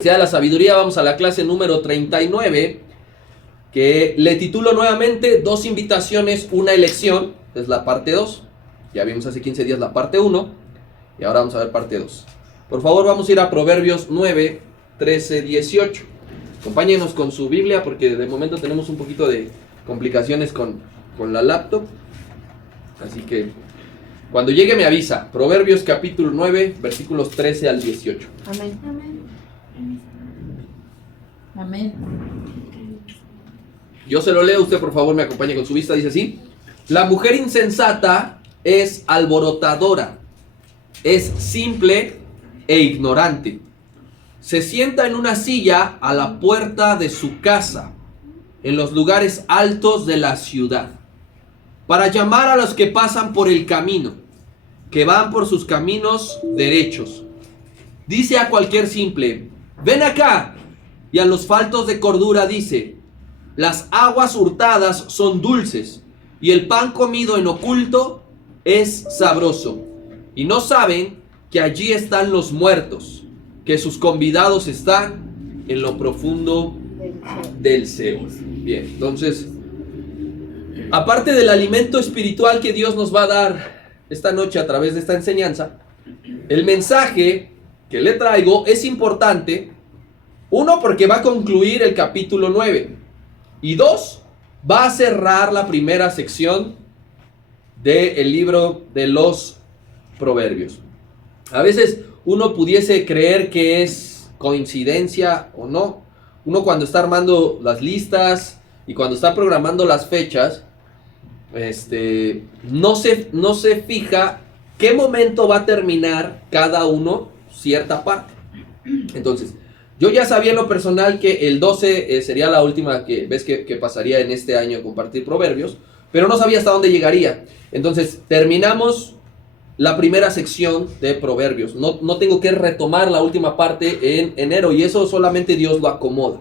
Sea la sabiduría, vamos a la clase número 39, que le titulo nuevamente Dos invitaciones, una elección. Es la parte 2. Ya vimos hace 15 días la parte 1 y ahora vamos a ver parte 2. Por favor, vamos a ir a Proverbios 9, 13, 18. Acompáñenos con su Biblia porque de momento tenemos un poquito de complicaciones con la laptop. Así que cuando llegue me avisa. Proverbios capítulo 9, versículos 13 al 18. Amén. Amén. Amén. Yo se lo leo, usted por favor me acompaña con su vista. Dice así: la mujer insensata es alborotadora, es simple e ignorante. Se sienta en una silla a la puerta de su casa, en los lugares altos de la ciudad, para llamar a los que pasan por el camino, que van por sus caminos derechos. Dice a cualquier simple: ven acá. Y a los faltos de cordura dice: las aguas hurtadas son dulces, y el pan comido en oculto es sabroso. Y no saben que allí están los muertos, que sus convidados están en lo profundo del Seol. Bien, entonces, aparte del alimento espiritual que Dios nos va a dar esta noche a través de esta enseñanza, el mensaje que le traigo es importante. Uno, porque va a concluir el capítulo 9. Y dos, va a cerrar la primera sección del libro de los Proverbios. A veces uno pudiese creer que es coincidencia o no. Uno cuando está armando las listas y cuando está programando las fechas, no se fija qué momento va a terminar cada uno cierta parte. Entonces, yo ya sabía en lo personal que el 12 sería la última vez que pasaría en este año a compartir Proverbios, pero no sabía hasta dónde llegaría. Entonces, terminamos la primera sección de Proverbios. No tengo que retomar la última parte en enero, y eso solamente Dios lo acomoda.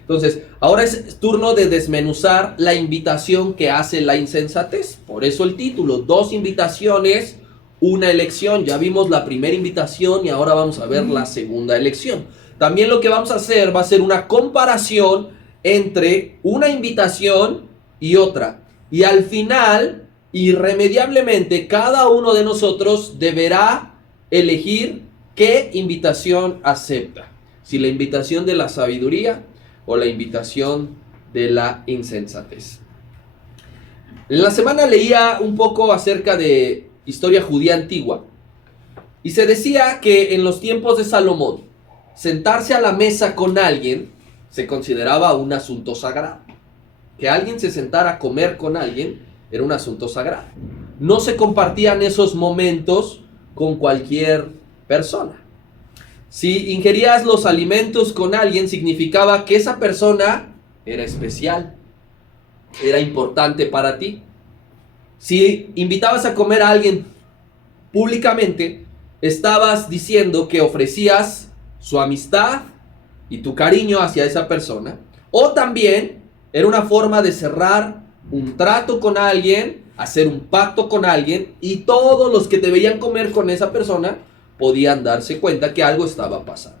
Entonces, ahora es turno de desmenuzar la invitación que hace la insensatez. Por eso el título: dos invitaciones, una elección. Ya vimos la primera invitación y ahora vamos a ver la segunda elección. También lo que vamos a hacer va a ser una comparación entre una invitación y otra. Y al final, irremediablemente, cada uno de nosotros deberá elegir qué invitación acepta. Si la invitación de la sabiduría o la invitación de la insensatez. En la semana leía un poco acerca de historia judía antigua. Y se decía que en los tiempos de Salomón, sentarse a la mesa con alguien se consideraba un asunto sagrado. Que alguien se sentara a comer con alguien era un asunto sagrado. No se compartían esos momentos con cualquier persona. Si ingerías los alimentos con alguien, significaba que esa persona era especial, era importante para ti. Si invitabas a comer a alguien públicamente, estabas diciendo que ofrecías su amistad y tu cariño hacia esa persona. O también era una forma de cerrar un trato con alguien, hacer un pacto con alguien, y todos los que te veían comer con esa persona podían darse cuenta que algo estaba pasando.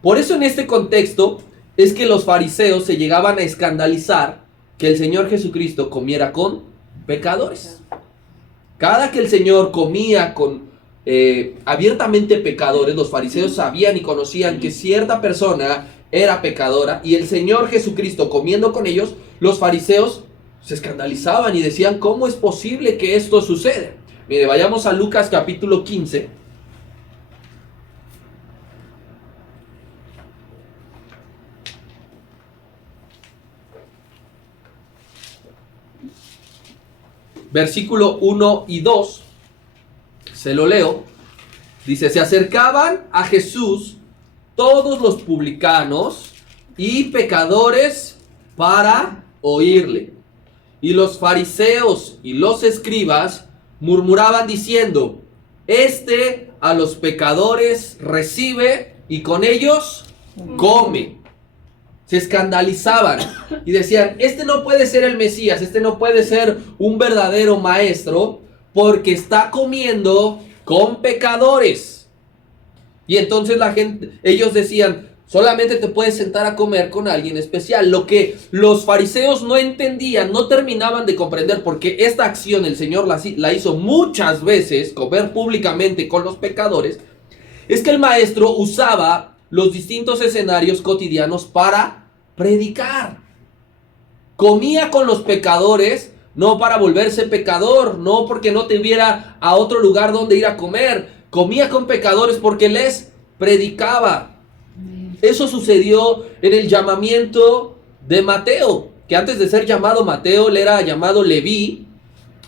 Por eso en este contexto es que los fariseos se llegaban a escandalizar que el Señor Jesucristo comiera con pecadores. Cada que el Señor comía con abiertamente pecadores, los fariseos sabían y conocían que cierta persona era pecadora, y el Señor Jesucristo comiendo con ellos, los fariseos se escandalizaban y decían: ¿cómo es posible que esto suceda? Mire, vayamos a Lucas capítulo 15. Versículo 1 y 2. Se lo leo. Dice: se acercaban a Jesús todos los publicanos y pecadores para oírle. Y los fariseos y los escribas murmuraban diciendo: este a los pecadores recibe y con ellos come. Se escandalizaban y decían: este no puede ser el Mesías, este no puede ser un verdadero maestro, porque está comiendo con pecadores. Y entonces ellos decían, solamente te puedes sentar a comer con alguien especial. Lo que los fariseos no entendían, no terminaban de comprender, porque esta acción el Señor la hizo muchas veces, comer públicamente con los pecadores, es que el maestro usaba los distintos escenarios cotidianos para predicar. Comía con los pecadores, no para volverse pecador, no porque no tuviera a otro lugar donde ir a comer. Comía con pecadores porque les predicaba. Eso sucedió en el llamamiento de Mateo, que antes de ser llamado Mateo, él era llamado Leví.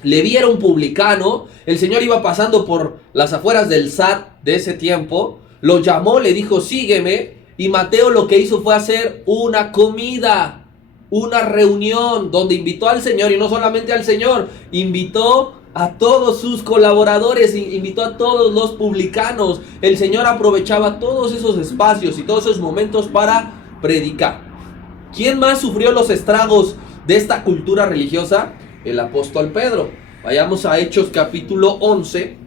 Leví era un publicano. El Señor iba pasando por las afueras del SAT de ese tiempo, lo llamó, le dijo, sígueme. Y Mateo lo que hizo fue hacer una comida, una reunión donde invitó al Señor, y no solamente al Señor, invitó a todos sus colaboradores, invitó a todos los publicanos. El Señor aprovechaba todos esos espacios y todos esos momentos para predicar. ¿Quién más sufrió los estragos de esta cultura religiosa? El apóstol Pedro. Vayamos a Hechos capítulo 11.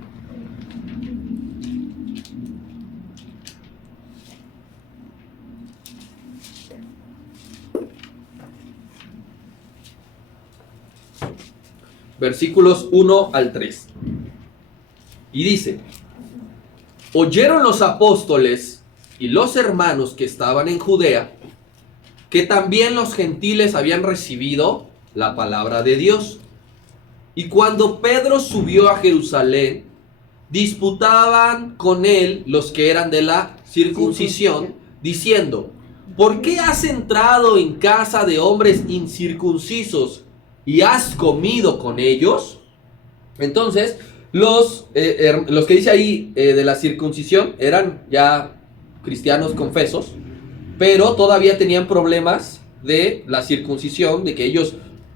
Versículos 1 al 3. Y dice: oyeron los apóstoles y los hermanos que estaban en Judea que también los gentiles habían recibido la palabra de Dios. Y cuando Pedro subió a Jerusalén, disputaban con él los que eran de la circuncisión, diciendo: ¿por qué has entrado en casa de hombres incircuncisos y has comido con ellos? Entonces, los que dice ahí de la circuncisión eran ya cristianos confesos, pero todavía tenían problemas de la circuncisión, de que ellos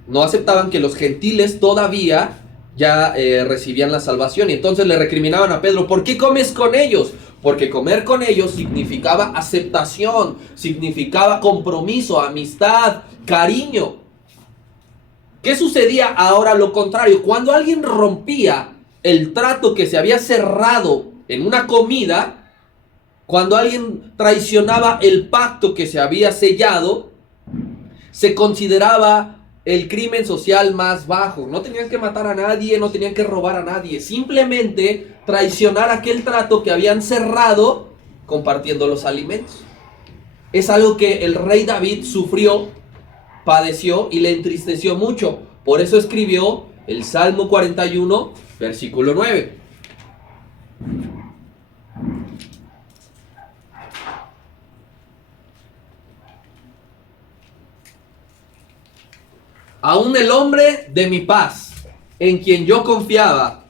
no aceptaban que los gentiles todavía ya recibían la salvación. Y entonces le recriminaban a Pedro: ¿por qué comes con ellos? Porque comer con ellos significaba aceptación, significaba compromiso, amistad, cariño. ¿Qué sucedía ahora? Lo contrario. Cuando alguien rompía el trato que se había cerrado en una comida, cuando alguien traicionaba el pacto que se había sellado, se consideraba el crimen social más bajo. No tenían que matar a nadie, no tenían que robar a nadie, simplemente traicionar aquel trato que habían cerrado compartiendo los alimentos. Es algo que el rey David sufrió, padeció y le entristeció mucho. Por eso escribió el Salmo 41, versículo 9. Aún el hombre de mi paz, en quien yo confiaba,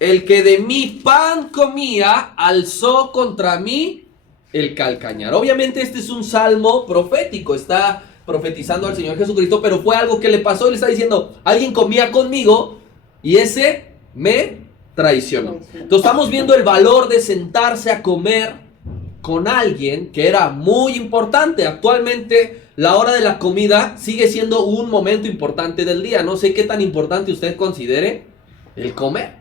el que de mi pan comía, alzó contra mí el calcañar. Obviamente este es un salmo profético, está profetizando al Señor Jesucristo, pero fue algo que le pasó. Él está diciendo: alguien comía conmigo y ese me traicionó. Entonces estamos viendo el valor de sentarse a comer con alguien que era muy importante. Actualmente la hora de la comida sigue siendo un momento importante del día. No sé qué tan importante usted considere el comer.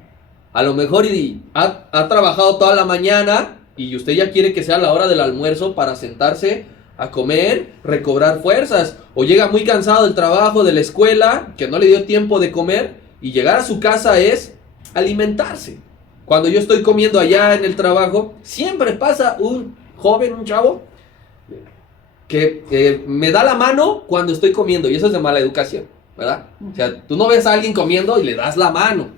A lo mejor ha trabajado toda la mañana y usted ya quiere que sea la hora del almuerzo para sentarse a comer, recobrar fuerzas. O llega muy cansado del trabajo, de la escuela, que no le dio tiempo de comer, y llegar a su casa es alimentarse. Cuando yo estoy comiendo allá en el trabajo, siempre pasa un joven, un chavo, que me da la mano cuando estoy comiendo, y eso es de mala educación, ¿verdad? O sea, tú no ves a alguien comiendo y le das la mano.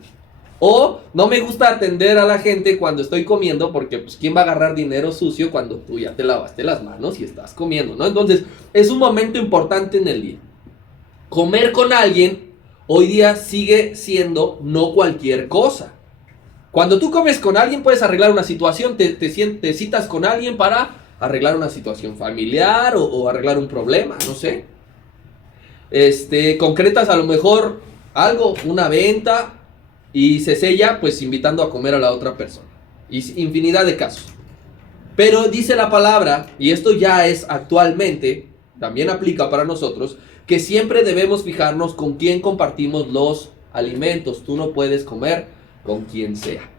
O no me gusta atender a la gente cuando estoy comiendo, porque pues ¿quién va a agarrar dinero sucio cuando tú ya te lavaste las manos y estás comiendo, ¿no? Entonces es un momento importante en el día. Comer con alguien hoy día sigue siendo no cualquier cosa. Cuando tú comes con alguien puedes arreglar una situación, te citas con alguien para arreglar una situación familiar o arreglar un problema, no sé. Concretas a lo mejor algo, una venta, y se sella pues invitando a comer a la otra persona. Y infinidad de casos. Pero dice la palabra, y esto ya es actualmente, también aplica para nosotros, que siempre debemos fijarnos con quién compartimos los alimentos. Tú no puedes comer con quien sea.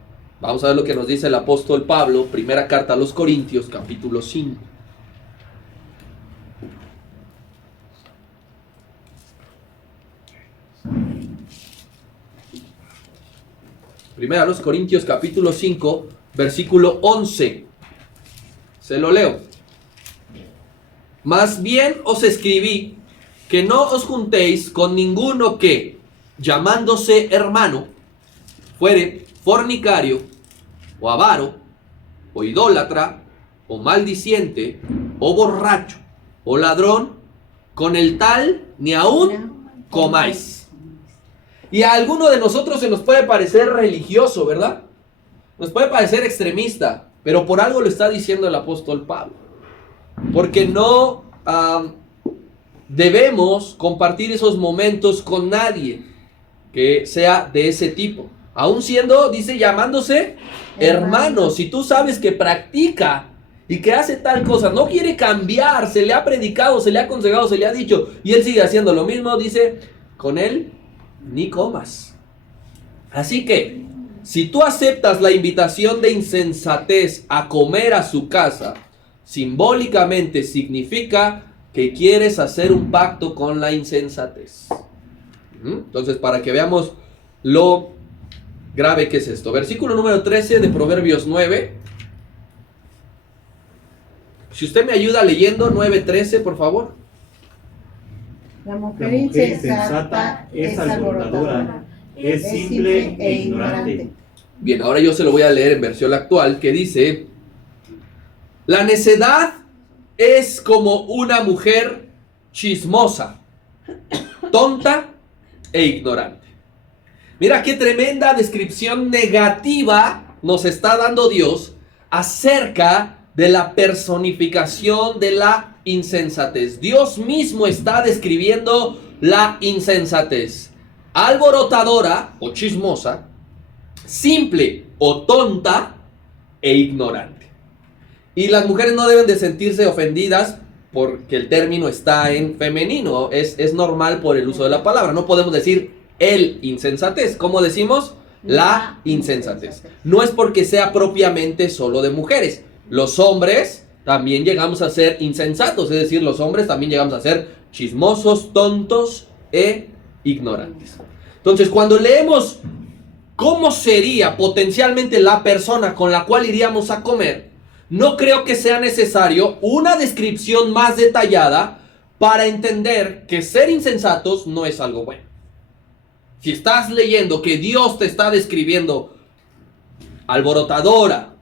Vamos a ver lo que nos dice el apóstol Pablo, primera carta a los Corintios, capítulo 5. Primera a los Corintios, capítulo 5, versículo 11. Se lo leo. Más bien os escribí que no os juntéis con ninguno que, llamándose hermano, fuere fornicario, o avaro, o idólatra, o maldiciente, o borracho, o ladrón, con el tal ni aún comáis. Y a alguno de nosotros se nos puede parecer religioso, ¿verdad? Nos puede parecer extremista, pero por algo lo está diciendo el apóstol Pablo. Porque no debemos compartir esos momentos con nadie que sea de ese tipo. Aún siendo, dice, llamándose hermano. Si tú sabes que practica y que hace tal cosa, no quiere cambiar, se le ha predicado, se le ha aconsejado, se le ha dicho, y él sigue haciendo lo mismo, dice, con él ni comas. Así que, si tú aceptas la invitación de insensatez a comer a su casa, simbólicamente significa que quieres hacer un pacto con la insensatez. Entonces, para que veamos lo grave que es esto. Versículo número 13 de Proverbios 9. Si usted me ayuda leyendo 9:13, por favor. La mujer insensata es alborotadora, es simple e ignorante. Bien, ahora yo se lo voy a leer en versión actual, que dice: la necedad es como una mujer chismosa, tonta e ignorante. Mira qué tremenda descripción negativa nos está dando Dios acerca de la personificación de la insensatez. Dios mismo está describiendo la insensatez: alborotadora o chismosa, simple o tonta e ignorante. Y las mujeres no deben de sentirse ofendidas porque el término está en femenino. Es normal por el uso de la palabra. No podemos decir el insensatez. ¿Cómo decimos? La insensatez. No es porque sea propiamente solo de mujeres. Los hombres también llegamos a ser insensatos. Es decir, los hombres también llegamos a ser chismosos, tontos e ignorantes. Entonces, cuando leemos cómo sería potencialmente la persona con la cual iríamos a comer, no creo que sea necesario una descripción más detallada para entender que ser insensatos no es algo bueno. Si estás leyendo que Dios te está describiendo alborotadora,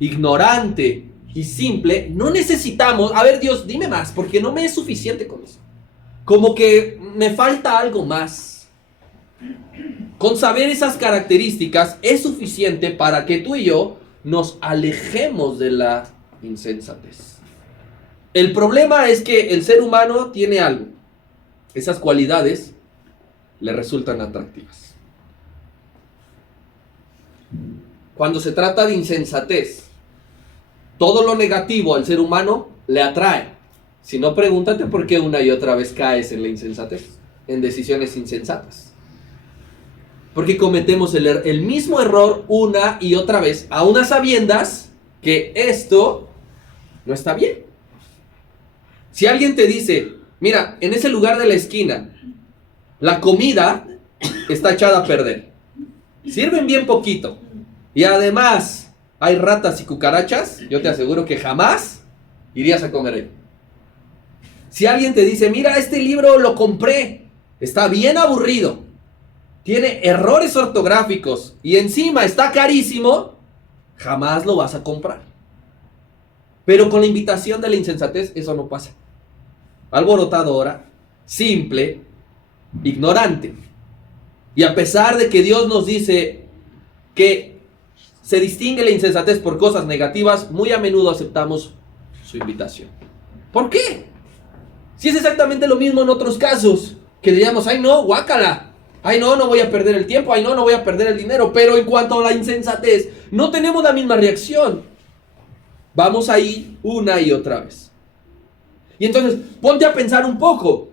ignorante y simple, no necesitamos, a ver Dios, dime más, porque no me es suficiente con eso. Como que me falta algo más. Con saber esas características es suficiente para que tú y yo nos alejemos de la insensatez. El problema es que el ser humano tiene algo. Esas cualidades le resultan atractivas. Cuando se trata de insensatez, todo lo negativo al ser humano le atrae. Si no, pregúntate por qué una y otra vez caes en la insensatez, en decisiones insensatas. Porque cometemos el mismo error una y otra vez, aun a sabiendas que esto no está bien. Si alguien te dice, mira, en ese lugar de la esquina, la comida está echada a perder. Sirven bien poquito. Y además hay ratas y cucarachas, yo te aseguro que jamás irías a comer ahí. Si alguien te dice, mira, este libro lo compré, está bien aburrido, tiene errores ortográficos y encima está carísimo, jamás lo vas a comprar. Pero con la invitación de la insensatez eso no pasa. Alborotadora, simple, ignorante. Y a pesar de que Dios nos dice que se distingue la insensatez por cosas negativas, muy a menudo aceptamos su invitación. ¿Por qué? Si es exactamente lo mismo en otros casos, que diríamos, ay no, guácala. Ay no, no voy a perder el tiempo, ay no, no voy a perder el dinero. Pero en cuanto a la insensatez, no tenemos la misma reacción. Vamos ahí una y otra vez. Y entonces, ponte a pensar un poco.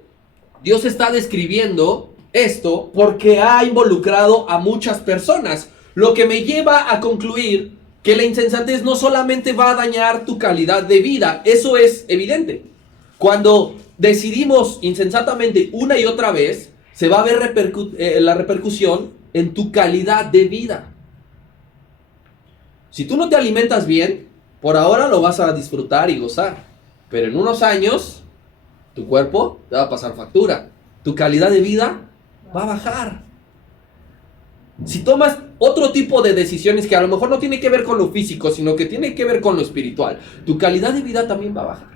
Dios está describiendo esto porque ha involucrado a muchas personas. Lo que me lleva a concluir que la insensatez no solamente va a dañar tu calidad de vida, eso es evidente. Cuando decidimos insensatamente una y otra vez, se va a ver la repercusión en tu calidad de vida. Si tú no te alimentas bien, por ahora lo vas a disfrutar y gozar, pero en unos años tu cuerpo te va a pasar factura, tu calidad de vida va a bajar. Si tomas otro tipo de decisiones que a lo mejor no tiene que ver con lo físico, sino que tiene que ver con lo espiritual, tu calidad de vida también va a bajar.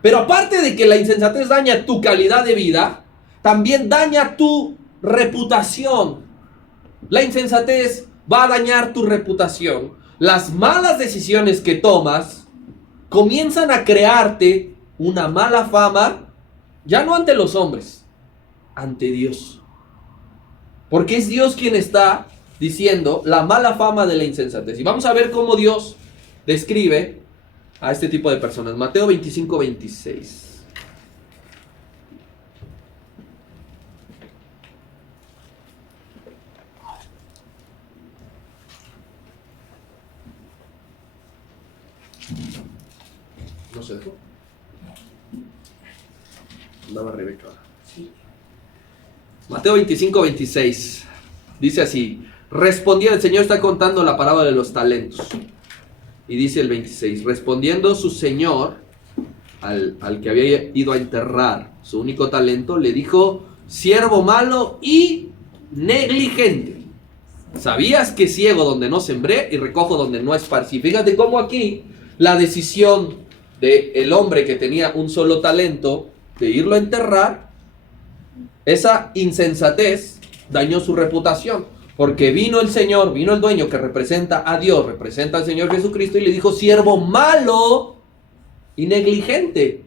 Pero aparte de que la insensatez daña tu calidad de vida, también daña tu reputación. La insensatez va a dañar tu reputación. Las malas decisiones que tomas comienzan a crearte una mala fama, ya no ante los hombres, ante Dios. Porque es Dios quien está diciendo la mala fama de la insensatez. Y vamos a ver cómo Dios describe a este tipo de personas. Mateo 25, 26. ¿No se dejó? Andaba Rebeca. Sí. Mateo 25, 26. Dice así. Respondiendo, el Señor está contando la parábola de los talentos. Y dice el 26. Respondiendo su Señor al que había ido a enterrar su único talento, le dijo: siervo malo y negligente. ¿Sabías que ciego donde no sembré y recojo donde no esparcí? Fíjate cómo aquí la decisión del hombre que tenía un solo talento de irlo a enterrar, esa insensatez dañó su reputación, porque vino el Señor, vino el dueño que representa a Dios, representa al Señor Jesucristo, y le dijo: siervo malo y negligente.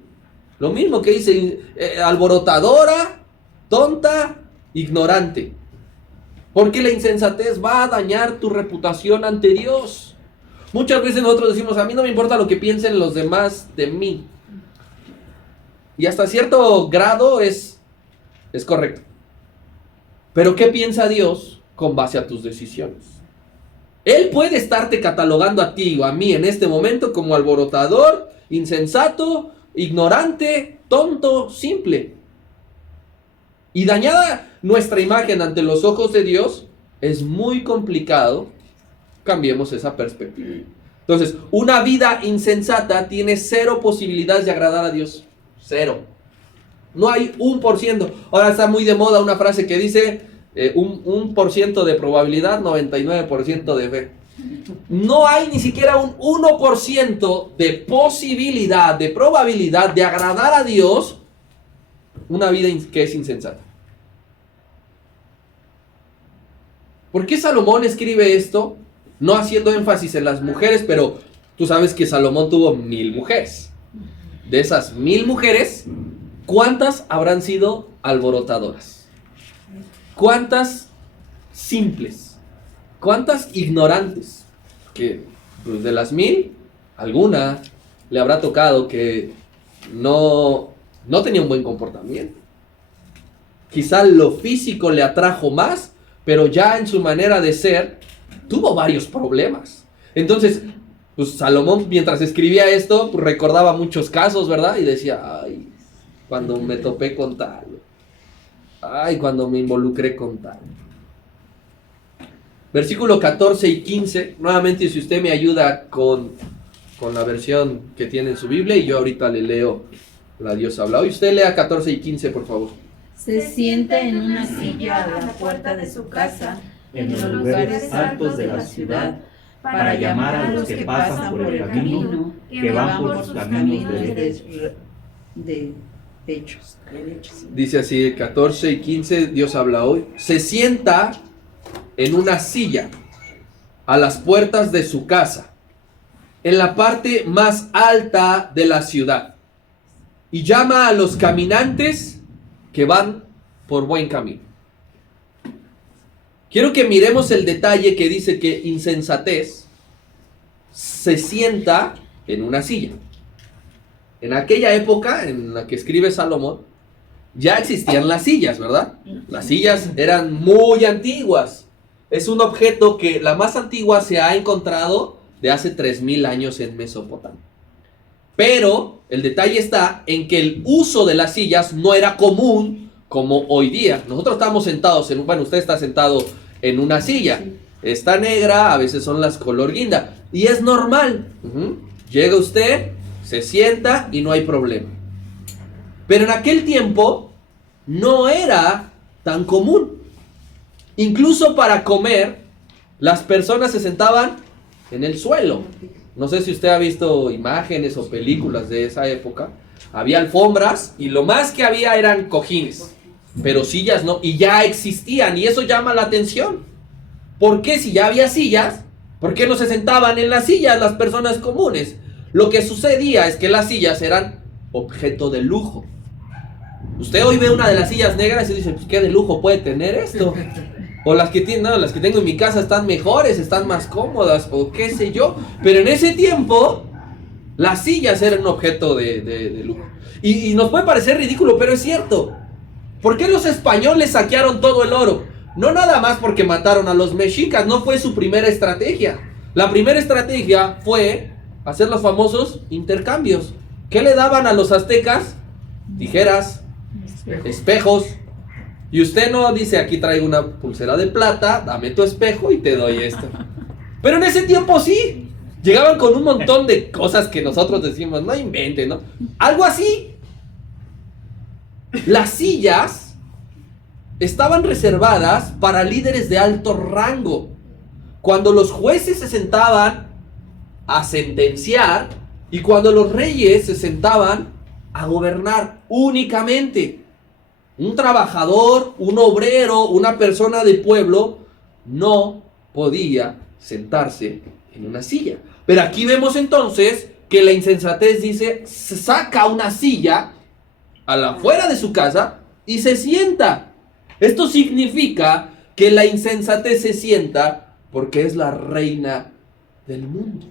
Lo mismo que dice, alborotadora, tonta, ignorante. Porque la insensatez va a dañar tu reputación ante Dios. Muchas veces nosotros decimos: a mí no me importa lo que piensen los demás de mí. Y hasta cierto grado es correcto. Pero ¿qué piensa Dios con base a tus decisiones? Él puede estarte catalogando a ti o a mí en este momento como alborotador, insensato, ignorante, tonto, simple. Y dañada nuestra imagen ante los ojos de Dios, es muy complicado. Cambiemos esa perspectiva. Entonces, una vida insensata tiene 0 posibilidades de agradar a Dios. 0. No hay 1%. Ahora está muy de moda una frase que dice: un 1% de probabilidad, 99% de fe. No hay ni siquiera un 1% de posibilidad, de probabilidad de agradar a Dios una vida que es insensata. ¿Por qué Salomón escribe esto? No haciendo énfasis en las mujeres, pero tú sabes que Salomón tuvo 1000 mujeres. De esas 1000 mujeres, ¿cuántas habrán sido alborotadoras? ¿Cuántas simples? ¿Cuántas ignorantes? Que pues, de las 1000, alguna le habrá tocado que no tenía un buen comportamiento. Quizá lo físico le atrajo más, pero ya en su manera de ser tuvo varios problemas. Entonces, pues Salomón, mientras escribía esto, pues, recordaba muchos casos, ¿verdad? Y decía: ay, cuando me topé con tal. Ay, cuando me involucré con tal. Versículo 14 y 15. Nuevamente, si usted me ayuda con la versión que tiene en su Biblia, y yo ahorita le leo la Dios habla. Y usted lea 14 y 15, por favor. Se sienta en una silla a la puerta de su casa, en los lugares altos de la ciudad, para llamar a los que pasan por el camino, que van por sus caminos de derechos. Dice así, 14 y 15, Dios habla hoy. Se sienta en una silla a las puertas de su casa, en la parte más alta de la ciudad, y llama a los caminantes que van por buen camino. Quiero que miremos el detalle que dice que insensatez se sienta en una silla. En aquella época en la que escribe Salomón, ya existían las sillas, ¿verdad? Las sillas eran muy antiguas. es un objeto que la más antigua se ha encontrado de hace 3000 años en Mesopotamia. Pero el detalle está en que el uso de las sillas no era común como hoy día. Nosotros estamos sentados bueno, usted está sentado en una silla. Está negra, a veces son las color guinda. Y es normal. Llega usted, se sienta y no hay problema. Pero en aquel tiempo no era tan común. Incluso para comer, las personas se sentaban en el suelo. No sé si usted ha visto imágenes o películas de esa época. Había alfombras y lo más que había eran cojines. Pero sillas no, y ya existían, y eso llama la atención. ¿Por qué si ya había sillas? ¿Por qué no se sentaban en las sillas las personas comunes? Lo que sucedía es que las sillas eran objeto de lujo. Usted hoy ve una de las sillas negras y dice, pues qué de lujo puede tener esto. O las que las que tengo en mi casa están mejores, están más cómodas, o qué sé yo. Pero en ese tiempo, las sillas eran un objeto de lujo. Y nos puede parecer ridículo, pero es cierto. ¿Por qué los españoles saquearon todo el oro? No nada más porque mataron a los mexicas, no fue su primera estrategia. La primera estrategia fue hacer los famosos intercambios. ¿Qué le daban a los aztecas? Tijeras, espejos. Y usted no dice, aquí traigo una pulsera de plata, dame tu espejo y te doy esto. Pero en ese tiempo sí. Llegaban con un montón de cosas que nosotros decimos, no inventen, ¿no? Algo así. Las sillas estaban reservadas para líderes de alto rango. Cuando los jueces se sentaban a sentenciar y cuando los reyes se sentaban a gobernar únicamente. Un trabajador, un obrero, una persona de pueblo no podía sentarse en una silla. Pero aquí vemos entonces que la insensatez dice, saca una silla a la afuera de su casa y se sienta. Esto significa que la insensatez se sienta porque es la reina del mundo.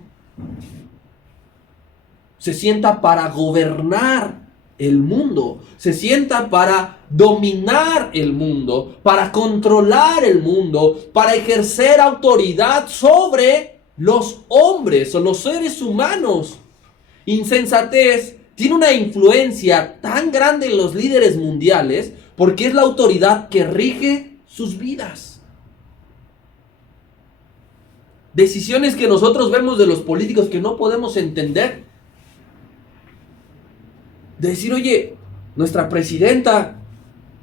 Se sienta para gobernar el mundo. Se sienta para dominar el mundo, para controlar el mundo, para ejercer autoridad sobre los hombres o los seres humanos. Insensatez tiene una influencia tan grande en los líderes mundiales porque es la autoridad que rige sus vidas. Decisiones que nosotros vemos de los políticos que no podemos entender. Decir, oye, nuestra presidenta,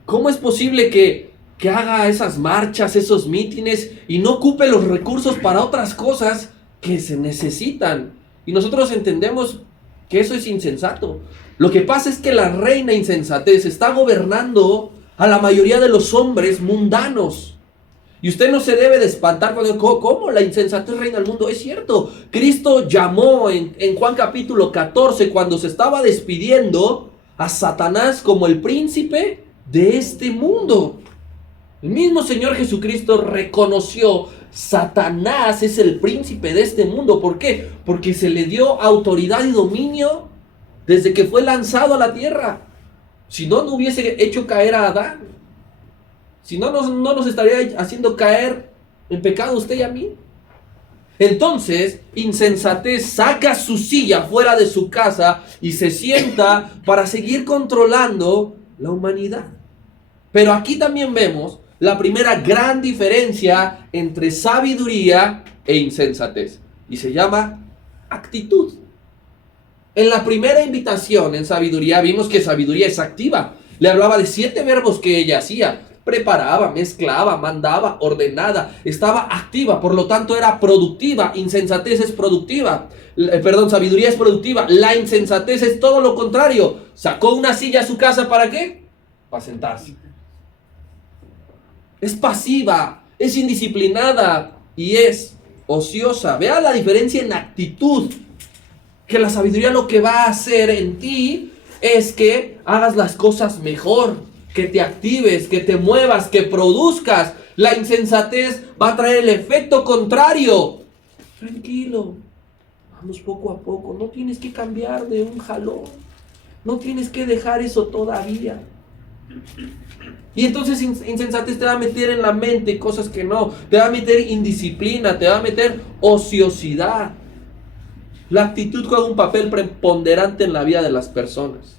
¿cómo es posible que haga esas marchas, esos mítines y no ocupe los recursos para otras cosas que se necesitan? Y nosotros entendemos que eso es insensato. Lo que pasa es que la reina insensatez está gobernando a la mayoría de los hombres mundanos. Y usted no se debe de espantar cuando ¿cómo la insensatez reina del mundo? Es cierto, Cristo llamó en Juan capítulo 14, cuando se estaba despidiendo, a Satanás como el príncipe de este mundo. El mismo Señor Jesucristo reconoció, Satanás es el príncipe de este mundo. ¿Por qué? Porque se le dio autoridad y dominio desde que fue lanzado a la tierra. Si no, no hubiese hecho caer a Adán. Si no, no nos estaría haciendo caer en pecado usted y a mí. Entonces, insensatez saca su silla fuera de su casa y se sienta para seguir controlando la humanidad. Pero aquí también vemos la primera gran diferencia entre sabiduría e insensatez. Y se llama actitud. En la primera invitación en sabiduría vimos que sabiduría es activa. Le hablaba de 7 verbos que ella hacía. Preparaba, mezclaba, mandaba, ordenada, estaba activa, por lo tanto era productiva. Insensatez es productiva, sabiduría es productiva. La insensatez es todo lo contrario. Sacó una silla a su casa, ¿para qué? Para sentarse. Es pasiva, es indisciplinada y es ociosa. Vea la diferencia en actitud. Que la sabiduría lo que va a hacer en ti es que hagas las cosas mejor, que te actives, que te muevas, que produzcas. La insensatez va a traer el efecto contrario. Tranquilo, vamos poco a poco. No tienes que cambiar de un jalón. No tienes que dejar eso todavía. Y entonces insensatez te va a meter en la mente cosas que no, te va a meter indisciplina, te va a meter ociosidad. La actitud juega un papel preponderante en la vida de las personas.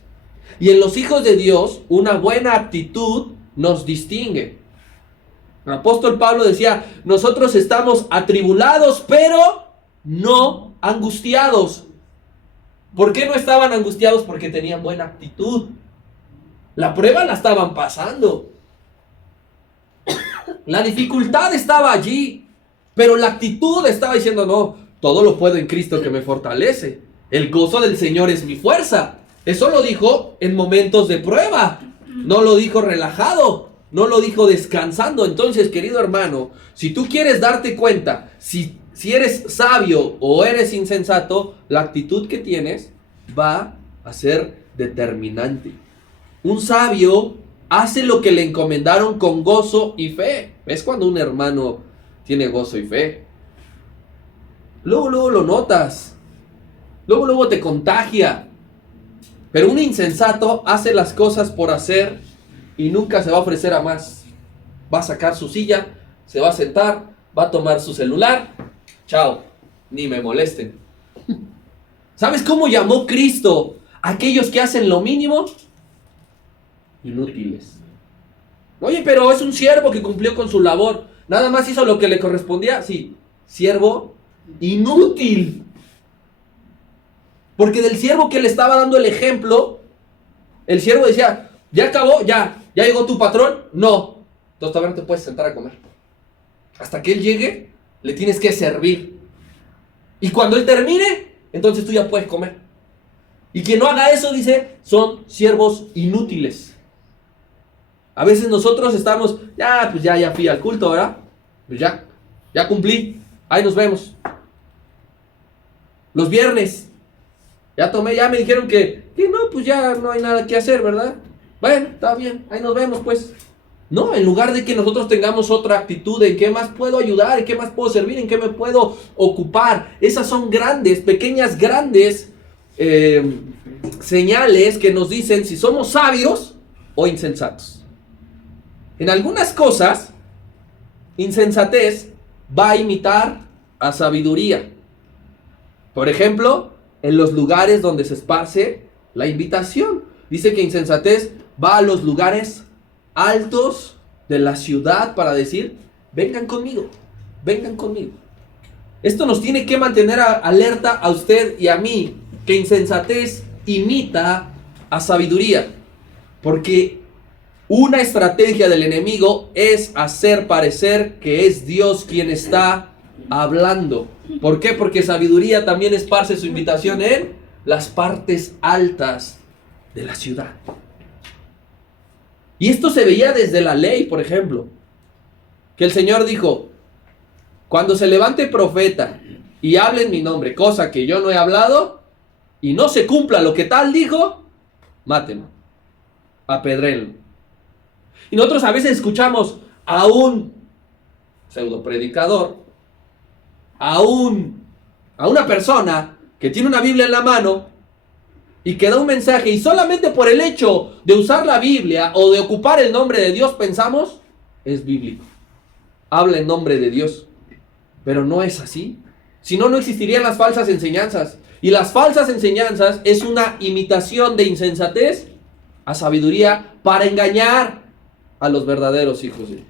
Y en los hijos de Dios, una buena actitud nos distingue. El apóstol Pablo decía, nosotros estamos atribulados, pero no angustiados. ¿Por qué no estaban angustiados? Porque tenían buena actitud. La prueba la estaban pasando. La dificultad estaba allí, pero la actitud estaba diciendo, no, todo lo puedo en Cristo que me fortalece. El gozo del Señor es mi fuerza. Eso lo dijo en momentos de prueba. No lo dijo relajado. No lo dijo descansando. Entonces, querido hermano, si tú quieres darte cuenta, si eres sabio o eres insensato, la actitud que tienes va a ser determinante. Un sabio hace lo que le encomendaron con gozo y fe. ¿Ves cuando un hermano tiene gozo y fe? Luego lo notas. Luego te contagia. Pero un insensato hace las cosas por hacer y nunca se va a ofrecer a más. Va a sacar su silla, se va a sentar, va a tomar su celular. Chao, ni me molesten. ¿Sabes cómo llamó Cristo a aquellos que hacen lo mínimo? Inútiles. Oye, pero es un siervo que cumplió con su labor. Nada más hizo lo que le correspondía. Sí, siervo inútil. Porque del siervo que le estaba dando el ejemplo, el siervo decía, ¿ya acabó? ¿Ya llegó tu patrón? No. Entonces todavía no te puedes sentar a comer. Hasta que él llegue, le tienes que servir. Y cuando él termine, entonces tú ya puedes comer. Y quien no haga eso, dice, son siervos inútiles. A veces nosotros estamos, ya fui al culto, ¿verdad? Pues ya cumplí, ahí nos vemos. Los viernes, ya me dijeron que no, pues ya no hay nada que hacer, ¿verdad? Bueno, está bien, ahí nos vemos pues. No, en lugar de que nosotros tengamos otra actitud, en qué más puedo ayudar, en qué más puedo servir, en qué me puedo ocupar. Esas son pequeñas grandes señales que nos dicen si somos sabios o insensatos. En algunas cosas, insensatez va a imitar a sabiduría. Por ejemplo, en los lugares donde se esparce la invitación. Dice que insensatez va a los lugares altos de la ciudad para decir, vengan conmigo, vengan conmigo. Esto nos tiene que mantener alerta a usted y a mí, que insensatez imita a sabiduría. Porque una estrategia del enemigo es hacer parecer que es Dios quien está hablando. ¿Por qué? Porque sabiduría también esparce su invitación en las partes altas de la ciudad. Y esto se veía desde la ley, por ejemplo. Que el Señor dijo, cuando se levante profeta y hable en mi nombre, cosa que yo no he hablado, y no se cumpla lo que tal dijo, mátenlo, apedréenlo. Y nosotros a veces escuchamos a un pseudo predicador, a una persona que tiene una Biblia en la mano y que da un mensaje, y solamente por el hecho de usar la Biblia o de ocupar el nombre de Dios pensamos, es bíblico. Habla en nombre de Dios. Pero no es así. Si no, no existirían las falsas enseñanzas. Y las falsas enseñanzas es una imitación de insensatez a sabiduría para engañar a los verdaderos hijos de Dios.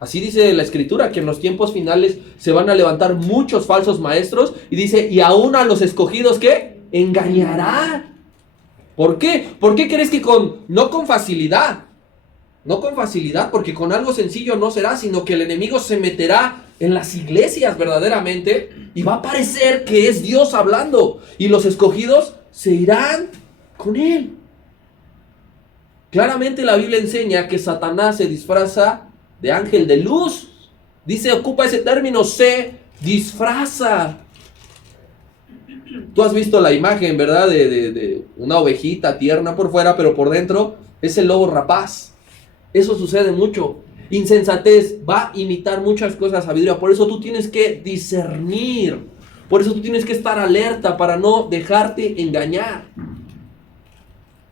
Así dice la Escritura, que en los tiempos finales se van a levantar muchos falsos maestros, y dice, y aún a los escogidos, ¿qué? Engañará. ¿Por qué? ¿Por qué crees que no con facilidad? No con facilidad, porque con algo sencillo no será, sino que el enemigo se meterá en las iglesias verdaderamente y va a parecer que es Dios hablando, y los escogidos se irán con él. Claramente la Biblia enseña que Satanás se disfraza de ángel de luz. Dice, ocupa ese término, se disfraza. Tú has visto la imagen, ¿verdad? De una ovejita tierna por fuera, pero por dentro es el lobo rapaz. Eso sucede mucho. Insensatez va a imitar muchas cosas a sabiduría. Por eso tú tienes que discernir. Por eso tú tienes que estar alerta para no dejarte engañar.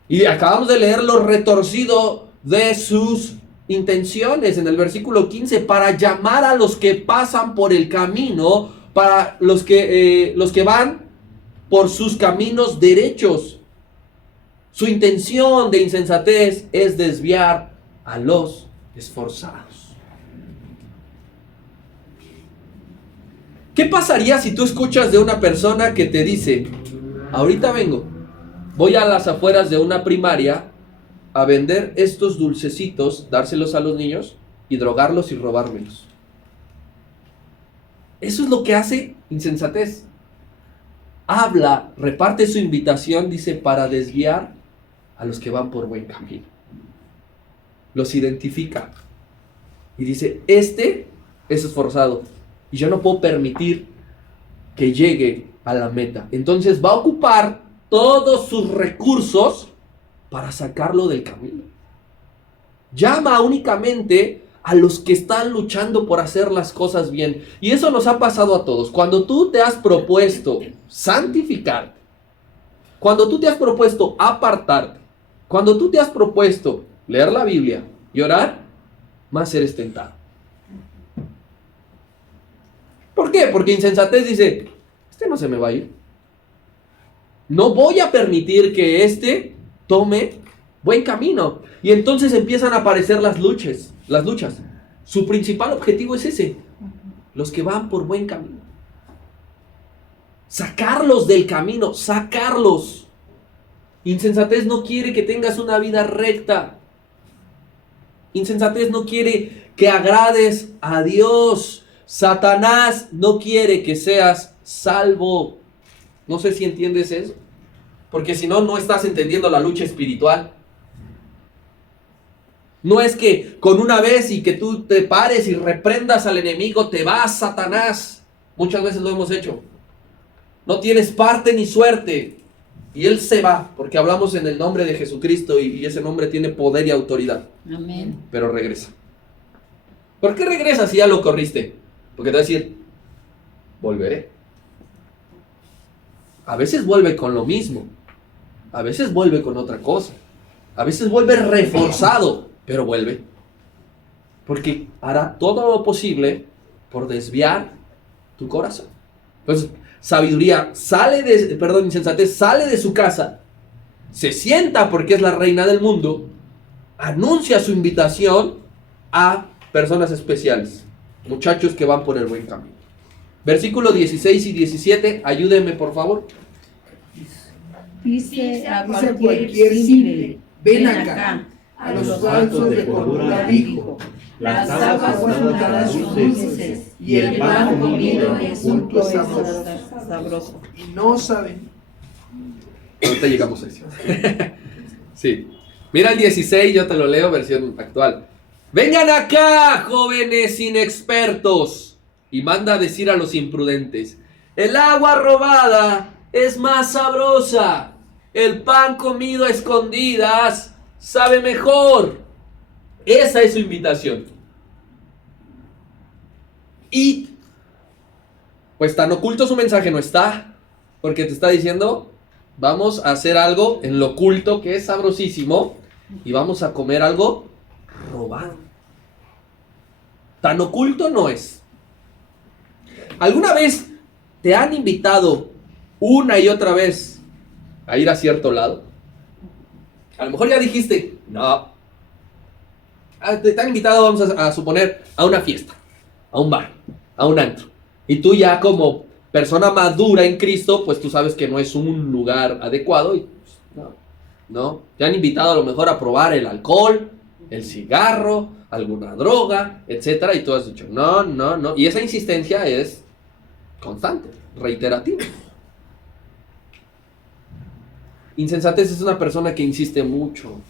Y acabamos de leer lo retorcido de sus intenciones en el versículo 15, para llamar a los que pasan por el camino, para los que van por sus caminos derechos. Su intención de insensatez es desviar a los esforzados. ¿Qué pasaría si tú escuchas de una persona que te dice: ahorita vengo, voy a las afueras de una primaria a vender estos dulcecitos, dárselos a los niños y drogarlos y robármelos? Eso es lo que hace insensatez. Habla, reparte su invitación, dice, para desviar a los que van por buen camino. Los identifica y dice: este es esforzado y yo no puedo permitir que llegue a la meta. Entonces va a ocupar todos sus recursos para sacarlo del camino. Llama únicamente a los que están luchando por hacer las cosas bien. Y eso nos ha pasado a todos. Cuando tú te has propuesto santificarte, cuando tú te has propuesto apartarte, cuando tú te has propuesto leer la Biblia y orar, más eres tentado. ¿Por qué? Porque insensatez dice: este no se me va a ir. No voy a permitir que este tome buen camino. Y entonces empiezan a aparecer las luchas. Su principal objetivo es ese: los que van por buen camino. Sacarlos del camino, sacarlos. Insensatez no quiere que tengas una vida recta. Insensatez no quiere que agrades a Dios. Satanás no quiere que seas salvo. No sé si entiendes eso, porque si no, no estás entendiendo la lucha espiritual. No es que con una vez y que tú te pares y reprendas al enemigo, te vas, Satanás. Muchas veces lo hemos hecho. No tienes parte ni suerte. Y él se va, porque hablamos en el nombre de Jesucristo y ese nombre tiene poder y autoridad. Amén. Pero regresa. ¿Por qué regresa si ya lo corriste? Porque te va a decir: volveré. A veces vuelve con lo mismo. A veces vuelve con otra cosa. A veces vuelve reforzado, pero vuelve. Porque hará todo lo posible por desviar tu corazón. Entonces, insensatez sale de su casa, se sienta porque es la reina del mundo, anuncia su invitación a personas especiales, muchachos que van por el buen camino. Versículos 16 y 17, ayúdenme por favor. Dice a cualquier simple: ven acá. A los falsos de cordura dijo: las habas untadas son dulces y el pan comido es junto sabroso. Y no saben. Ahorita llegamos a eso. Sí. Mira el 16, yo te lo leo, versión actual. Vengan acá, jóvenes inexpertos. Y manda a decir a los imprudentes: el agua robada es más sabrosa. El pan comido a escondidas sabe mejor. Esa es su invitación. Y pues tan oculto su mensaje no está, porque te está diciendo: vamos a hacer algo en lo oculto que es sabrosísimo y vamos a comer algo robado. Tan oculto no es. ¿Alguna vez te han invitado una y otra vez a ir a cierto lado? A lo mejor ya dijiste: no. Te han invitado, vamos a suponer, a una fiesta, a un bar, a un antro. Y tú ya como persona madura en Cristo, pues tú sabes que no es un lugar adecuado y pues, no. Te han invitado a lo mejor a probar el alcohol, el cigarro, alguna droga, etcétera, y tú has dicho no. Y esa insistencia es constante, reiterativa. Insensatez es una persona que insiste mucho.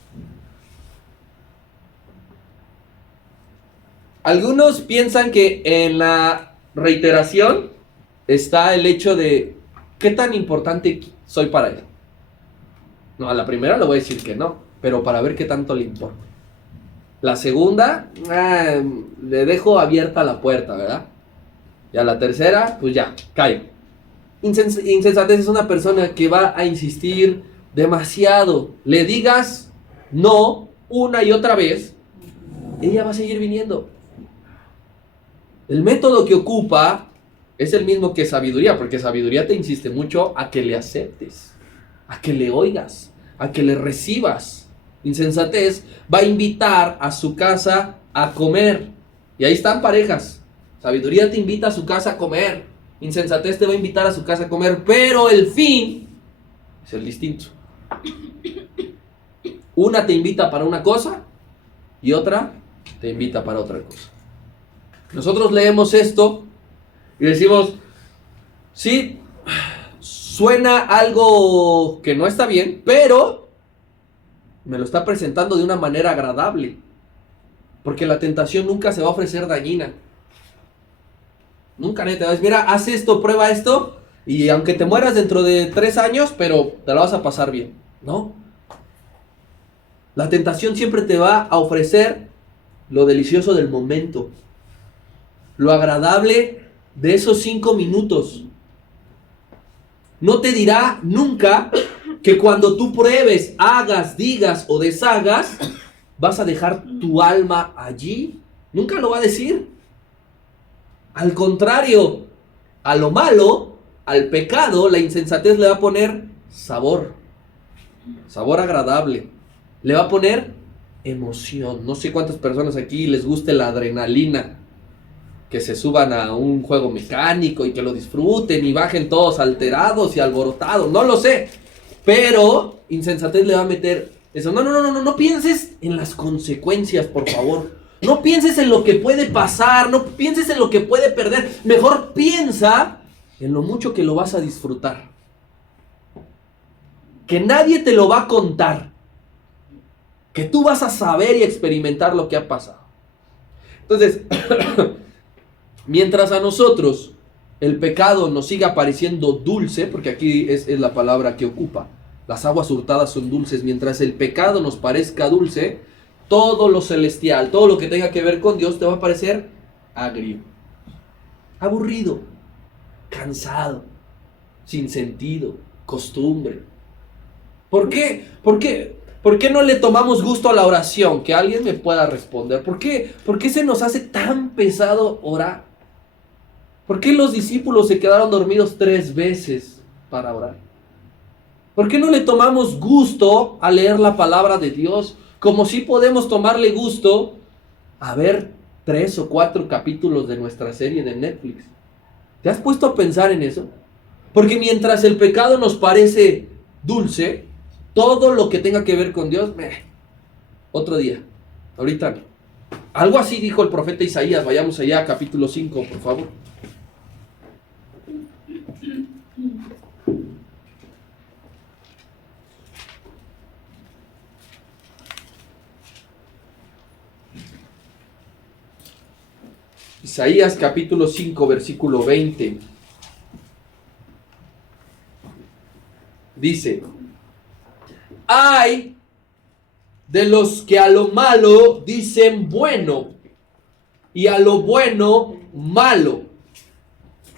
Algunos piensan que en la reiteración está el hecho de qué tan importante soy para él. No, a la primera le voy a decir que no, pero para ver qué tanto le importa. La segunda, le dejo abierta la puerta, ¿verdad? Y a la tercera, pues ya, caigo. Insensatez es una persona que va a insistir demasiado, le digas no una y otra vez, ella va a seguir viniendo. El método que ocupa es el mismo que sabiduría, porque sabiduría te insiste mucho a que le aceptes, a que le oigas, a que le recibas. Insensatez va a invitar a su casa a comer. Y ahí están parejas. Sabiduría te invita a su casa a comer. Insensatez te va a invitar a su casa a comer, pero el fin es el distinto. Una te invita para una cosa y otra te invita para otra cosa. Nosotros leemos esto y decimos, sí, suena algo que no está bien, pero me lo está presentando de una manera agradable. Porque la tentación nunca se va a ofrecer dañina. Nunca nadie te va a decir, mira, haz esto, prueba esto, y aunque te mueras dentro de 3 años, pero te la vas a pasar bien. No. La tentación siempre te va a ofrecer lo delicioso del momento, lo agradable de esos 5 minutos. No te dirá nunca que cuando tú pruebes, hagas, digas o deshagas, vas a dejar tu alma allí. Nunca lo va a decir. Al contrario, a lo malo, al pecado, la insensatez le va a poner sabor. Sabor agradable. Le va a poner emoción. No sé cuántas personas aquí les guste la adrenalina. Que se suban a un juego mecánico y que lo disfruten y bajen todos alterados y alborotados. No lo sé. Pero insensatez le va a meter eso. No pienses en las consecuencias, por favor. No pienses en lo que puede pasar. No pienses en lo que puede perder. Mejor piensa en lo mucho que lo vas a disfrutar. Que nadie te lo va a contar. Que tú vas a saber y experimentar lo que ha pasado. Entonces, mientras a nosotros el pecado nos siga pareciendo dulce, porque aquí es la palabra que ocupa, las aguas hurtadas son dulces, mientras el pecado nos parezca dulce, todo lo celestial, todo lo que tenga que ver con Dios te va a parecer agrio, aburrido, cansado, sin sentido, costumbre. ¿Por qué? ¿Por qué no le tomamos gusto a la oración? Que alguien me pueda responder. ¿Por qué se nos hace tan pesado orar? ¿Por qué los discípulos se quedaron dormidos 3 veces para orar? ¿Por qué no le tomamos gusto a leer la palabra de Dios? Como si podemos tomarle gusto a ver 3 o 4 capítulos de nuestra serie de Netflix. ¿Te has puesto a pensar en eso? Porque mientras el pecado nos parece dulce, todo lo que tenga que ver con Dios, otro día, ahorita no. Algo así dijo el profeta Isaías. Vayamos allá, capítulo 5, por favor. Isaías capítulo 5, versículo 20. Dice: ay de los que a lo malo dicen bueno y a lo bueno malo,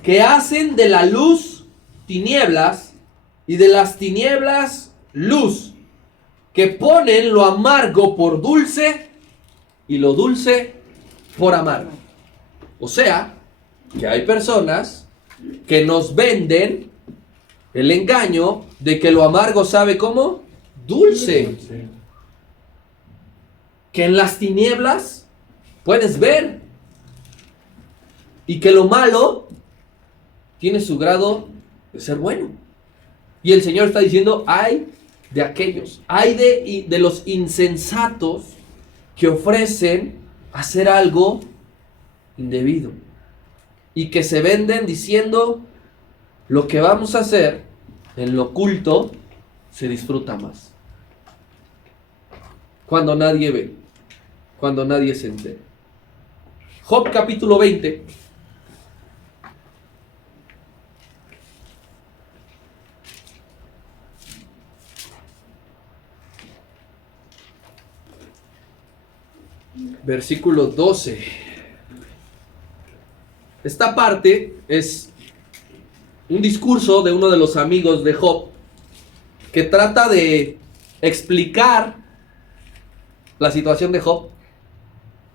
que hacen de la luz tinieblas y de las tinieblas luz, que ponen lo amargo por dulce y lo dulce por amargo. O sea, que hay personas que nos venden el engaño de que lo amargo sabe ¿cómo? Dulce. Que en las tinieblas puedes ver. Y que lo malo tiene su grado de ser bueno. Y el Señor está diciendo, ay de aquellos, ay de los insensatos que ofrecen hacer algo indebido. Y que se venden diciendo, lo que vamos a hacer en lo oculto se disfruta más. Cuando nadie ve, cuando nadie se entera. Job capítulo 20. Versículo 12. Esta parte es un discurso de uno de los amigos de Job, que que trata de explicar la situación de Job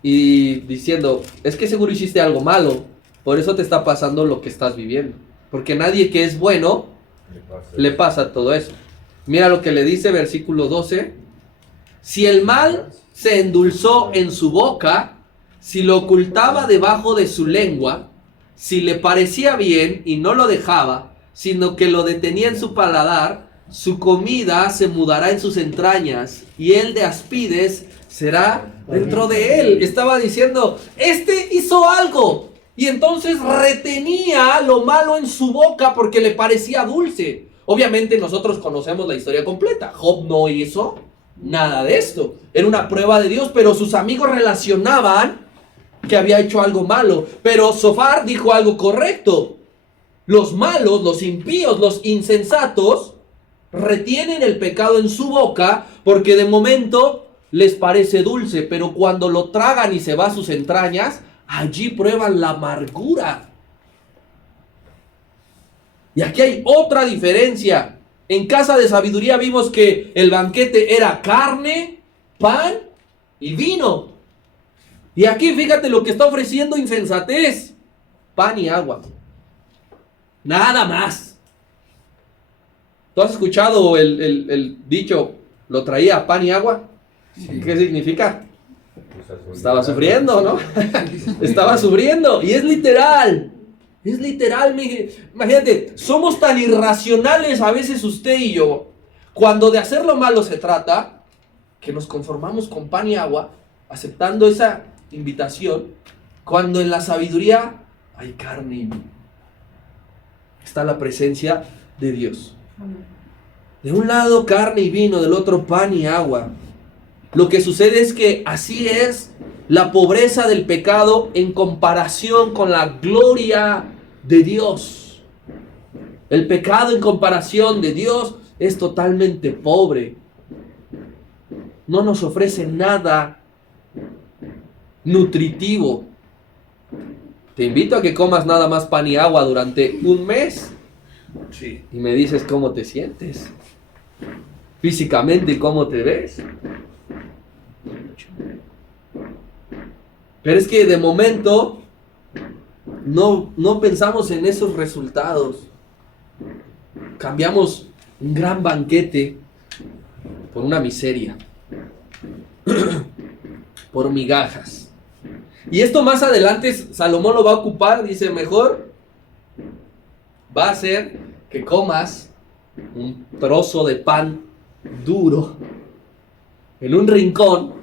y diciendo, es que seguro hiciste algo malo, por eso te está pasando lo que estás viviendo. Porque nadie que es bueno le pasa todo eso. Mira lo que le dice, versículo 12. Si el mal se endulzó en su boca, si lo ocultaba debajo de su lengua, si le parecía bien y no lo dejaba, sino que lo detenía en su paladar, su comida se mudará en sus entrañas, y el de aspides será dentro de él. Estaba diciendo, este hizo algo, y entonces retenía lo malo en su boca porque le parecía dulce. Obviamente nosotros conocemos la historia completa. Job no hizo nada de esto. Era una prueba de Dios, pero sus amigos relacionaban que había hecho algo malo. Pero Zofar dijo algo correcto. Los malos, los impíos, los insensatos retienen el pecado en su boca porque de momento les parece dulce, pero cuando lo tragan y se va a sus entrañas, allí prueban la amargura. Y aquí hay otra diferencia. En Casa de Sabiduría vimos que el banquete era carne, pan y vino. Y aquí fíjate lo que está ofreciendo insensatez: pan y agua. Nada más. ¿Tú has escuchado el dicho, lo traía pan y agua? Sí. ¿Qué significa? Estaba sufriendo, ¿no? Estaba sufriendo. Y es literal. Es literal. Imagínate, somos tan irracionales a veces usted y yo, cuando de hacer lo malo se trata, que nos conformamos con pan y agua, aceptando esa invitación, cuando en la sabiduría hay carne y vino. Está la presencia de Dios. De un lado carne y vino, del otro pan y agua. Lo que sucede es que así es la pobreza del pecado en comparación con la gloria de Dios. El pecado en comparación de Dios es totalmente pobre. No nos ofrece nada nutritivo. Te invito a que comas nada más pan y agua durante un mes. Sí. Y me dices cómo te sientes. Físicamente, cómo te ves. Pero es que de momento no pensamos en esos resultados. Cambiamos un gran banquete por una miseria, por migajas. Y esto más adelante Salomón lo va a ocupar. Dice, mejor va a ser que comas un trozo de pan duro en un rincón,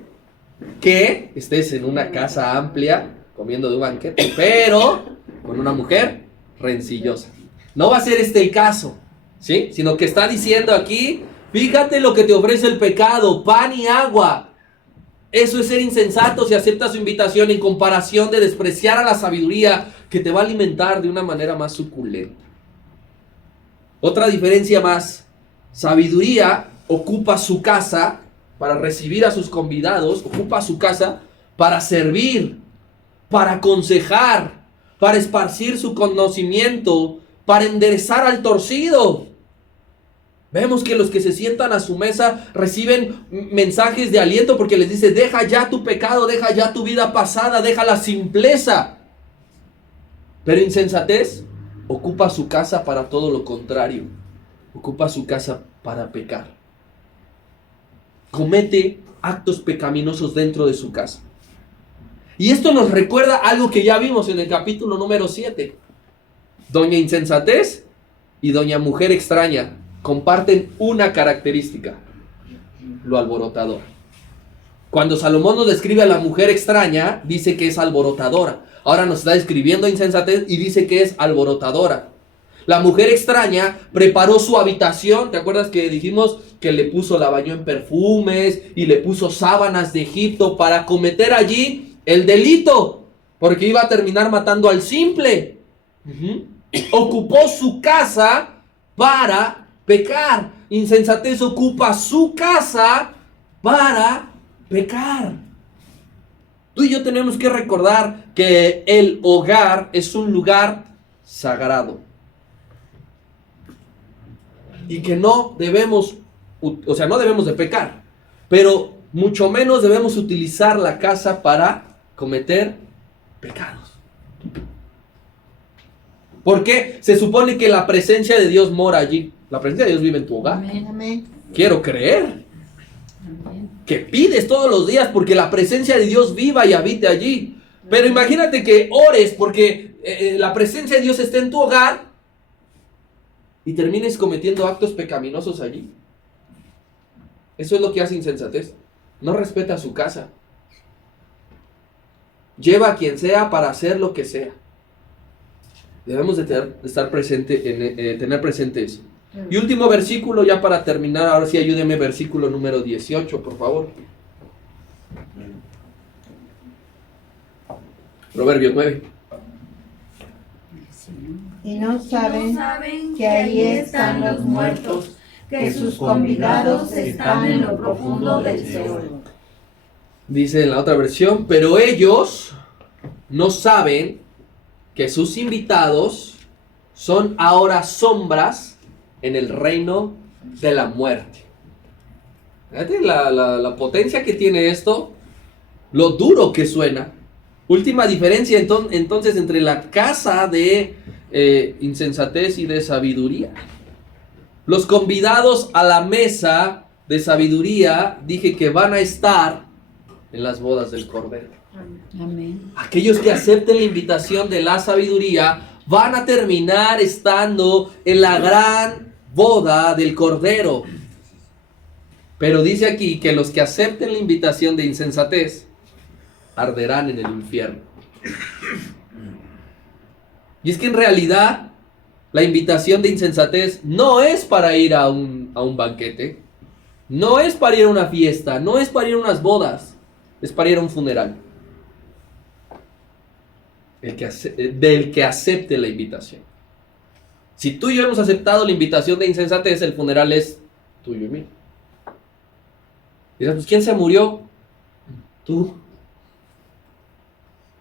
que estés en una casa amplia comiendo de un banquete, pero con una mujer rencillosa. No va a ser este el caso, ¿sí? Sino que está diciendo aquí, fíjate lo que te ofrece el pecado, pan y agua. Eso es ser insensato si aceptas su invitación en comparación de despreciar a la sabiduría que te va a alimentar de una manera más suculenta. Otra diferencia más: sabiduría ocupa su casa para recibir a sus convidados, ocupa su casa para servir, para aconsejar, para esparcir su conocimiento, para enderezar al torcido. Vemos que los que se sientan a su mesa reciben mensajes de aliento porque les dice, deja ya tu pecado, deja ya tu vida pasada, deja la simpleza. Pero insensatez ocupa su casa para todo lo contrario, ocupa su casa para pecar. Comete actos pecaminosos dentro de su casa. Y esto nos recuerda algo que ya vimos en el capítulo número 7. Doña Insensatez y Doña Mujer Extraña comparten una característica: lo alborotador. Cuando Salomón nos describe a la mujer extraña, dice que es alborotadora. Ahora nos está describiendo a insensatez y dice que es alborotadora. La mujer extraña preparó su habitación. ¿Te acuerdas que dijimos que le puso, la bañó en perfumes y le puso sábanas de Egipto para cometer allí el delito? Porque iba a terminar matando al simple. Ocupó su casa para pecar. Insensatez ocupa su casa para pecar. Tú y yo tenemos que recordar que el hogar es un lugar sagrado. Y que no debemos o sea, no debemos de pecar, pero mucho menos debemos utilizar la casa para cometer pecados. Porque se supone que la presencia de Dios mora allí. La presencia de Dios vive en tu hogar. Amén. Quiero creer Amén. que pides todos los días porque la presencia de Dios viva y habite allí. Pero imagínate que ores porque la presencia de Dios esté en tu hogar y termines cometiendo actos pecaminosos allí. Eso es lo que hace insensatez. No respeta su casa. Lleva a quien sea para hacer lo que sea. Debemos de tener presente eso. Y último versículo ya para terminar. Ahora sí ayúdeme, versículo número 18, por favor. Proverbios 9. Y no saben que ahí están los muertos, que sus convidados están en lo profundo del Seol. Dice en la otra versión, pero ellos no saben que sus invitados son ahora sombras en el reino de la muerte. Fíjate la potencia que tiene esto, lo duro que suena. Última diferencia entonces entre la casa de insensatez y de sabiduría. Los convidados a la mesa de sabiduría, dije que van a estar en las bodas del Cordero. Amén. Aquellos que acepten la invitación de la sabiduría van a terminar estando en la gran boda del Cordero. Pero dice aquí que los que acepten la invitación de insensatez arderán en el infierno. Y es que en realidad la invitación de insensatez no es para ir a un banquete, no es para ir a una fiesta, no es para ir a unas bodas, es para ir a un funeral. Del que acepte la invitación. Si tú y yo hemos aceptado la invitación de insensatez, el funeral es tuyo y mío. Y dices, pues ¿quién se murió? Tú.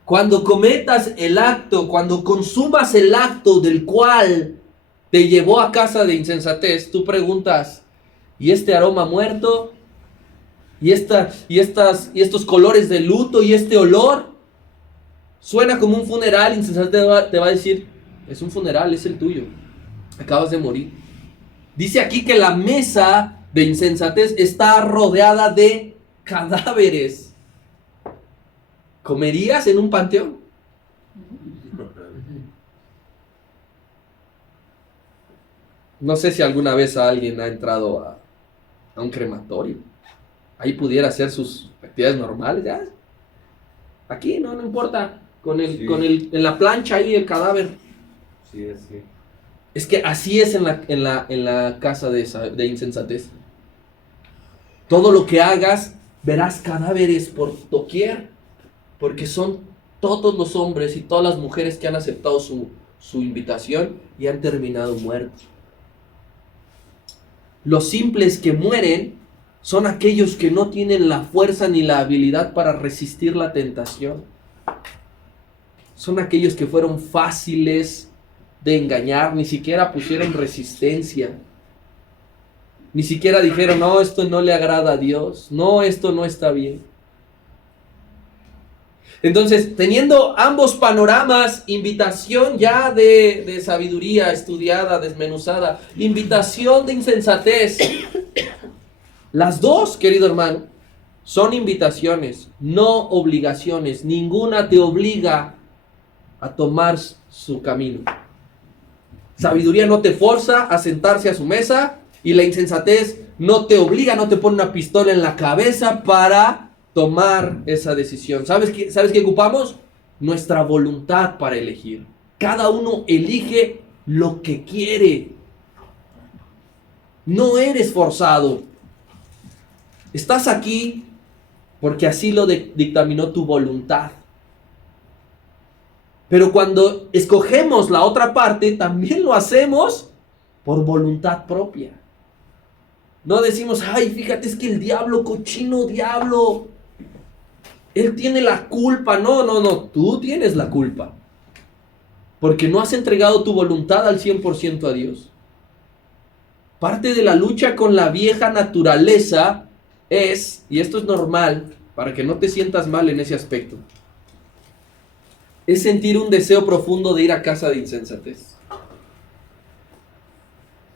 Cuando cometas el acto, cuando consumas el acto del cual te llevó a casa de insensatez, tú preguntas, ¿y este aroma muerto? ¿Y estos colores de luto? ¿Y este olor? Suena como un funeral. Insensatez te va a decir, es un funeral, es el tuyo. Acabas de morir. Dice aquí que la mesa de insensatez está rodeada de cadáveres. ¿Comerías en un panteón? No sé si alguna vez alguien ha entrado a un crematorio. Ahí pudiera hacer sus actividades normales, ¿ya? Aquí no importa. En la plancha ahí el cadáver. Sí, así. Es que así es en la casa de insensatez. Todo lo que hagas, verás cadáveres por doquier. Porque son todos los hombres y todas las mujeres que han aceptado su invitación y han terminado muertos. Los simples que mueren son aquellos que no tienen la fuerza ni la habilidad para resistir la tentación. Son aquellos que fueron fáciles de engañar, ni siquiera pusieron resistencia. Ni siquiera dijeron, no, esto no le agrada a Dios, no, esto no está bien. Entonces, teniendo ambos panoramas, invitación ya de sabiduría estudiada, desmenuzada, invitación de insensatez, las dos, querido hermano, son invitaciones, no obligaciones. Ninguna te obliga a tomar su camino. Sabiduría no te forza a sentarse a su mesa y la insensatez no te obliga, no te pone una pistola en la cabeza para tomar esa decisión. ¿Sabes qué ocupamos? Nuestra voluntad para elegir. Cada uno elige lo que quiere. No eres forzado. Estás aquí porque así lo dictaminó tu voluntad. Pero cuando escogemos la otra parte, también lo hacemos por voluntad propia. No decimos, ay, fíjate, es que el diablo, cochino diablo, él tiene la culpa. No, tú tienes la culpa. Porque no has entregado tu voluntad al 100% a Dios. Parte de la lucha con la vieja naturaleza es, y esto es normal, para que no te sientas mal en ese aspecto, es sentir un deseo profundo de ir a casa de insensatez.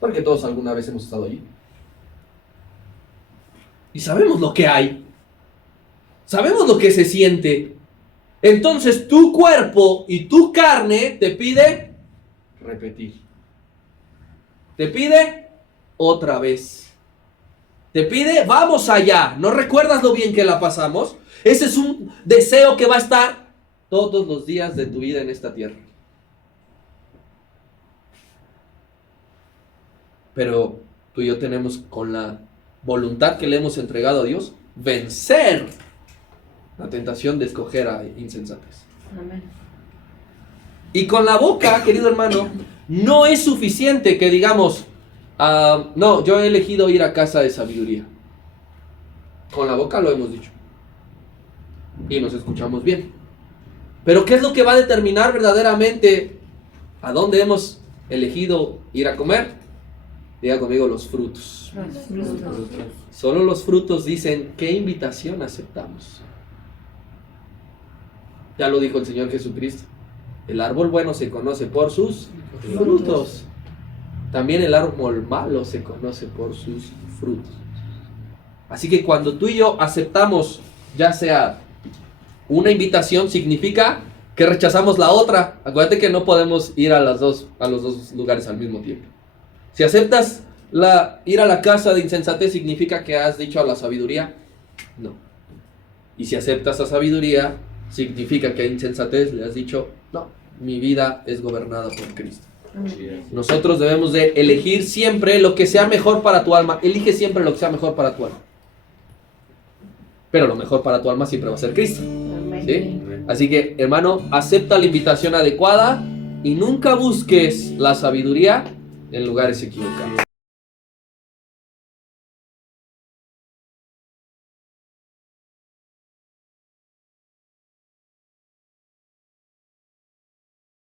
Porque todos alguna vez hemos estado allí. Y sabemos lo que hay. Sabemos lo que se siente. Entonces tu cuerpo y tu carne te pide repetir. Te pide otra vez. Te pide, vamos allá. ¿No recuerdas lo bien que la pasamos? Ese es un deseo que va a estar todos los días de tu vida en esta tierra. Pero tú y yo tenemos, con la voluntad que le hemos entregado a Dios, vencer la tentación de escoger a insensatez. Amén. Y con la boca, querido hermano, no es suficiente que digamos, no, yo he elegido ir a casa de sabiduría. Con la boca lo hemos dicho. Y nos escuchamos bien. Pero ¿qué es lo que va a determinar verdaderamente a dónde hemos elegido ir a comer? Diga conmigo, los frutos. Los frutos. Solo los frutos dicen qué invitación aceptamos. Ya lo dijo el Señor Jesucristo. El árbol bueno se conoce por sus frutos. También el árbol malo se conoce por sus frutos. Así que cuando tú y yo aceptamos, ya sea una invitación, significa que rechazamos la otra. Acuérdate que no podemos ir a los dos lugares al mismo tiempo. Si aceptas ir a la casa de insensatez, significa que has dicho a la sabiduría, no. Y si aceptas a sabiduría, significa que a insensatez le has dicho, no, mi vida es gobernada por Cristo. Nosotros debemos de elegir siempre lo que sea mejor para tu alma. Elige siempre lo que sea mejor para tu alma. Pero lo mejor para tu alma siempre va a ser Cristo. ¿Sí? Así que, hermano, acepta la invitación adecuada y nunca busques la sabiduría en lugares equivocados.